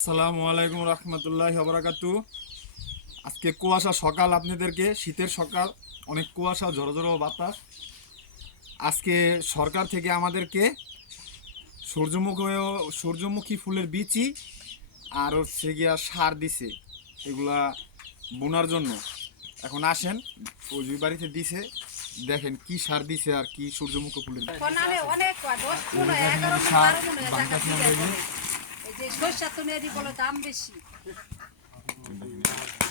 আসসালামু আলাইকুম রহমতুল্লাহ বরাকাতু আজকে কুয়াশা সকাল আপনাদেরকে শীতের সকাল অনেক কুয়াশা ঝড়ো ঝড়ো বাতাস। আজকে সরকার থেকে আমাদেরকে সূর্যমুখী সূর্যমুখী ফুলের বিচি আর হচ্ছে গিয়া সার দিছে। এগুলা বোনার জন্য। এখন আসেন ওই বাড়িতে দিছে দেখেন কি সার দিছে আর কি সূর্যমুখী ফুলের সার যে সরষা তো নেই বলে দাম বেশি।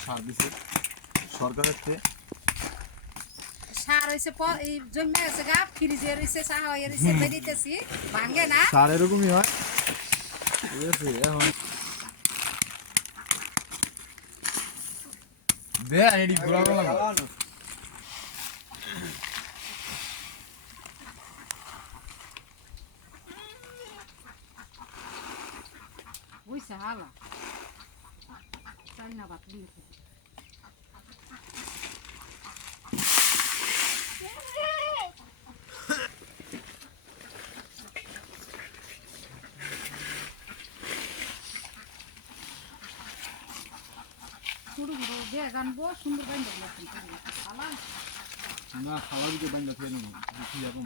সার দিছে। সরকারের থেকে সার এই জমে আছে গা ফ্রিজে রয়েছে চা হয়ে রয়েছে বেরিতেছি ভাঙে না। সার এরকমই হয়। এখন। দে বুঝছে হালা চাই না বাত দিয়ে ছোট ছোট ব্যাগ আনব সুন্দর গান দেখলাম হালা না খাওয়া দিতে বান্ধা ফেলে নেব কি রকম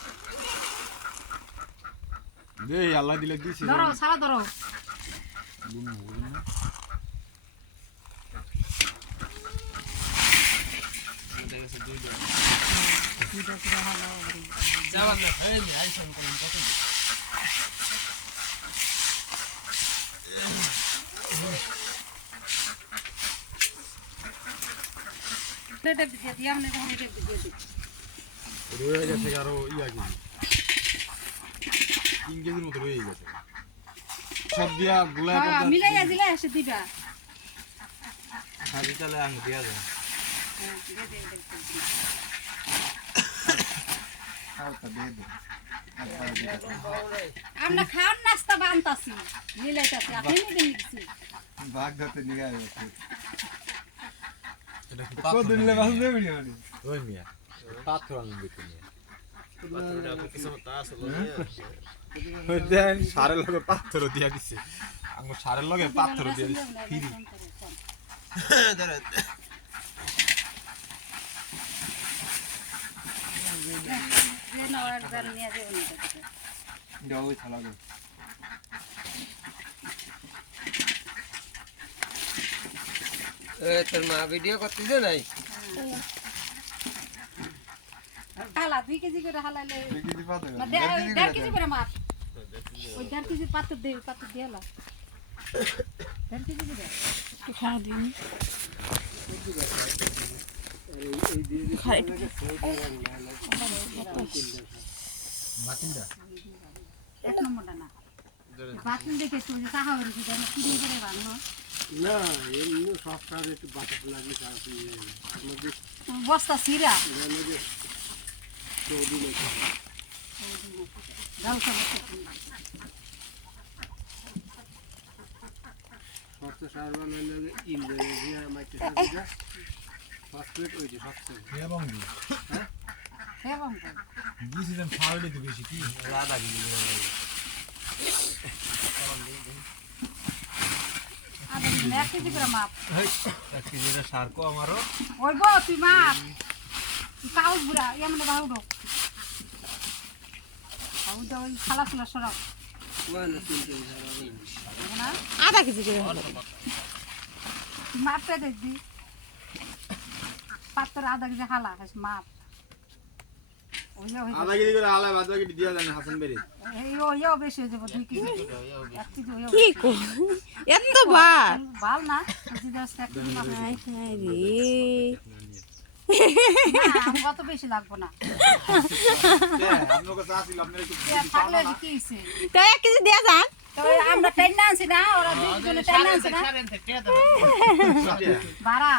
দে আল্লাহ দিলে দিছি। ধরো সারা ধরো। দিই রয়ে গেছে আরও ইয়া কেজি তিন কেজির মতো রয়ে গেছে। সব দিয়া গুলা হ্যাঁ মিলাইয়া দিলে এসে দিবা। খালি চালে আং দিয়া যায় হ্যাঁ। আমরা খাওয়ার নাস্তা বানতাছি। মিলাইতাছি আপনি নিবেন নিচ্ছি ভাগ ধরতে নিয়ে কি কত দিলে বাস দেবে মানে ওই মিয়া। পাথর ওই দেন সারের লগে পাথর দিয়া দিছে আমার সারের লগে পাথর দিয়া দিছে ফিরি তোর মা ভিডিও করতেছে নাই হালা দুই কেজি করে হালাইলে দুই কেজি পাতা না, দেড় কেজি করে মাছ। ওই দেড় কেজি পাত্র দে পাত্র দিয়ে হালা দেড় কেজি করে। খাওয়া দিন এক নম্বরটা না। বাথরুম দেখে তুমি চাহা হয়ে গেছে কি করে বানো না এমনি সপ্তাহে একটু বাতাস লাগে বস্তা সিরা। সার বানালে ইন্দ্রিয়া মাইতে সাথে ফসফেট ওই যে ফসফেট এবং দি হ্যাঁ বাবা দিছি দেন ফাউলে তো বেশি কি আধা কেজি আধা কেজি না, এক মাপ হেই সার কো আমারও ওই বো তুই মাপ কাউজ বুড়া এমন বাহু ডো বাহু ডো ওই খালা ফুলা সরব। মানে তিনটে সারা হবে না আধা কেজি করে মাপটা দেখবি। পাত্র আধা কেজি হালা হাস মাপ। আধা কেজি করে আলা বাদ বাকি দিয়া জানেন হাসান বেরি। এই ওইও বেশি হয়ে যাব দুই কেজি। এক কেজি ওইও কি কো এত বার? ভালো না কেজি দশ রে। না, অত বেশি লাগবো না। তো এক কেজি দেয়া যান। আমরা ট্রেন না আনছি না ওরা দুজনে আনছে না। ভাড়া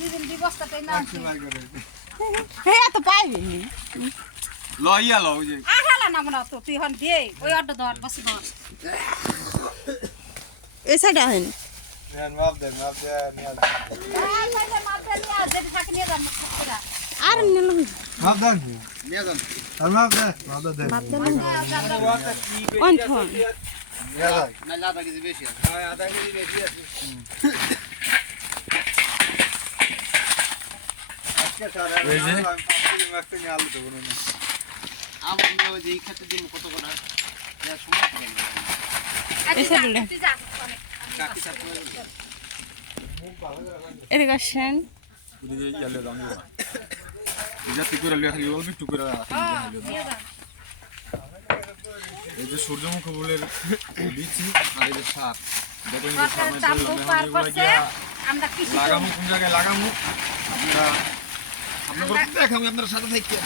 দুজন দুই বস্তা ট্রেন আনছি। হে এত পাইবি ল ইয়া ল ওই যে। আহালা না মনে তো তুই হন দে ওই অর্ডার ধর বসে ধর। এই সাইডে আর নিলাম মাপ দেন? নিয়া যান। আর মাপ দে মাপ দে বাদ দেন অন ফোন যান নাহলে আধা কেজি বেশি আছে। হ্যাঁ আধা কেজি বেশি আছে। আজকে সারা আমি পাঁচ কেজি মাছ নিয়ে আলু দেবো না আমার যে এই ক্ষেত্রে দিব কত করে সময় পাবে না। এদিকে আসেন। এই যে সূর্যমুখী ফুলের বিচি আর এই যে সার দেখুন লাগামু কোন জায়গায় লাগামু আমরা আপনাদের দেখাবো আপনার সাথে থেকে।